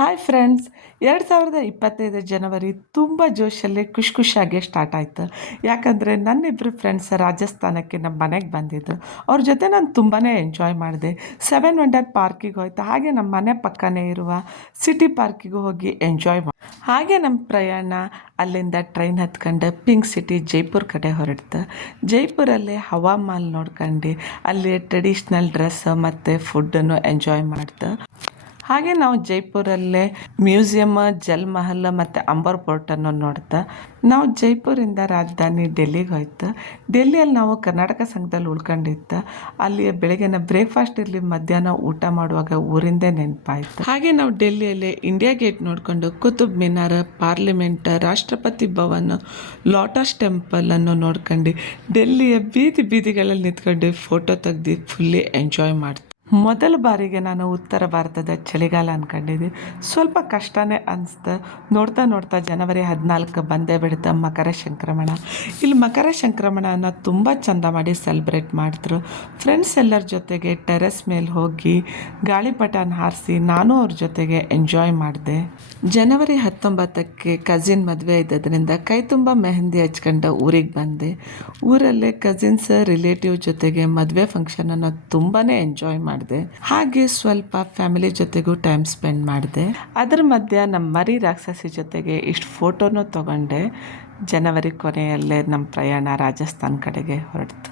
Hi friends, 2025 ಜನವರಿ ತುಂಬ ಜೋಶಲ್ಲಿ ಖುಷಿಯಾಗಿ start ಆಯಿತು. ಯಾಕಂದರೆ ನನ್ನಿಬ್ಬರು ಫ್ರೆಂಡ್ಸ್ ರಾಜಸ್ಥಾನಕ್ಕೆ ನಮ್ಮ ಮನೆಗೆ ಬಂದಿದ್ದು. ಅವ್ರ ಜೊತೆ ನಾನು ತುಂಬಾ ಎಂಜಾಯ್ ಮಾಡಿದೆ. 7 ವಂಡರ್ ಪಾರ್ಕಿಗೆ ಹೋಯ್ತು, ಹಾಗೆ ನಮ್ಮ ಮನೆ ಪಕ್ಕನೇ ಇರುವ ಸಿಟಿ ಪಾರ್ಕಿಗೂ ಹೋಗಿ ಎಂಜಾಯ್ ಮಾಡಿ. ಹಾಗೆ ನಮ್ಮ ಪ್ರಯಾಣ ಅಲ್ಲಿಂದ ಟ್ರೈನ್ ಹತ್ಕೊಂಡು ಪಿಂಕ್ ಸಿಟಿ ಜೈಪುರ್ ಕಡೆ ಹೊರಡ್ತು. ಜೈಪುರಲ್ಲಿ ಹವಾಮಾಲ್ ನೋಡ್ಕೊಂಡು ಅಲ್ಲಿ ಟ್ರೆಡಿಷ್ನಲ್ ಡ್ರೆಸ್ ಮತ್ತು ಫುಡ್ಡನ್ನು ಎಂಜಾಯ್ ಮಾಡ್ತು. ಹಾಗೆ ನಾವು ಜೈಪುರಲ್ಲೇ ಮ್ಯೂಸಿಯಮ್, ಜಲ್ ಮಹಲ್ ಮತ್ತು ಅಂಬರ್ ಫೋರ್ಟನ್ನು ನೋಡ್ತಾ ನಾವು ಜೈಪುರಿಂದ ರಾಜಧಾನಿ ಡೆಲ್ಲಿಗೆ ಹೋಯ್ತು. ಡೆಲ್ಲಿಯಲ್ಲಿ ನಾವು ಕರ್ನಾಟಕ ಸಂಘದಲ್ಲಿ ಉಳ್ಕೊಂಡಿತ್ತು. ಅಲ್ಲಿ ಬೆಳಗ್ಗೆನ ಬ್ರೇಕ್ಫಾಸ್ಟ್ ಇರಲಿ, ಮಧ್ಯಾಹ್ನ ಊಟ ಮಾಡುವಾಗ ಊರಿಂದೇ ನೆನಪಾಯಿತು. ಹಾಗೆ ನಾವು ಡೆಲ್ಲಿಯಲ್ಲಿ ಇಂಡಿಯಾ ಗೇಟ್ ನೋಡಿಕೊಂಡು ಕುತುಬ್ ಮಿನಾರ್, ಪಾರ್ಲಿಮೆಂಟ್, ರಾಷ್ಟ್ರಪತಿ ಭವನ್, ಲೋಟಸ್ ಟೆಂಪಲನ್ನು ನೋಡ್ಕೊಂಡು ಡೆಲ್ಲಿಯ ಬೀದಿಗಳಲ್ಲಿ ನಿಂತ್ಕೊಂಡು ಫೋಟೋ ತೆಗ್ದು ಫುಲ್ಲಿ ಎಂಜಾಯ್ ಮಾಡ್ತೀವಿ. ಮೊದಲ ಬಾರಿಗೆ ನಾನು ಉತ್ತರ ಭಾರತದ ಚಳಿಗಾಲ ಅಂದ್ಕೊಂಡಿದ್ದೆ. ಸ್ವಲ್ಪ ಕಷ್ಟನೇ ಅನಿಸ್ತು. ನೋಡ್ತಾ ಜನವರಿ 14 ಬಂದೇ ಬಿಡ್ತು ಮಕರ ಸಂಕ್ರಮಣ. ಇಲ್ಲಿ ಮಕರ ಸಂಕ್ರಮಣನ ತುಂಬ ಚೆಂದ ಮಾಡಿ ಸೆಲೆಬ್ರೇಟ್ ಮಾಡಿದ್ರು. ಫ್ರೆಂಡ್ಸ್ ಎಲ್ಲರ ಜೊತೆಗೆ ಟೆರೆಸ್ ಮೇಲೆ ಹೋಗಿ ಗಾಳಿಪಟನ ಹಾರಿಸಿ ನಾನು ಅವ್ರ ಜೊತೆಗೆ ಎಂಜಾಯ್ ಮಾಡಿದೆ. ಜನವರಿ 19ಕ್ಕೆ ಕಸಿನ್ ಮದುವೆ ಇದ್ದದ್ರಿಂದ ಕೈ ತುಂಬ ಮೆಹಂದಿ ಹಚ್ಕೊಂಡು ಊರಿಗೆ ಬಂದೆ. ಊರಲ್ಲೇ ಕಸಿನ್ಸ್, ರಿಲೇಟಿವ್ ಜೊತೆಗೆ ಮದುವೆ ಫಂಕ್ಷನನ್ನು ತುಂಬಾ ಎಂಜಾಯ್ ಮಾಡಿದೆ. ಹಾಗೆ ಸ್ವಲ್ಪ ಫ್ಯಾಮಿಲಿ ಜೊತೆಗೂ ಟೈಮ್ ಸ್ಪೆಂಡ್ ಮಾಡಿದೆ. ಅದರ ಮಧ್ಯೆ ನಮ್ಮ ಮರಿ ರಾಕ್ಷಸಿ ಜೊತೆಗೆ ಇಷ್ಟು ಫೋಟೋನು ತಗೊಂಡೆ. ಜನವರಿ ಕೊನೆಯಲ್ಲೇ ನಮ್ಮ ಪ್ರಯಾಣ ರಾಜಸ್ಥಾನ್ ಕಡೆಗೆ ಹೊರಡ್ತು.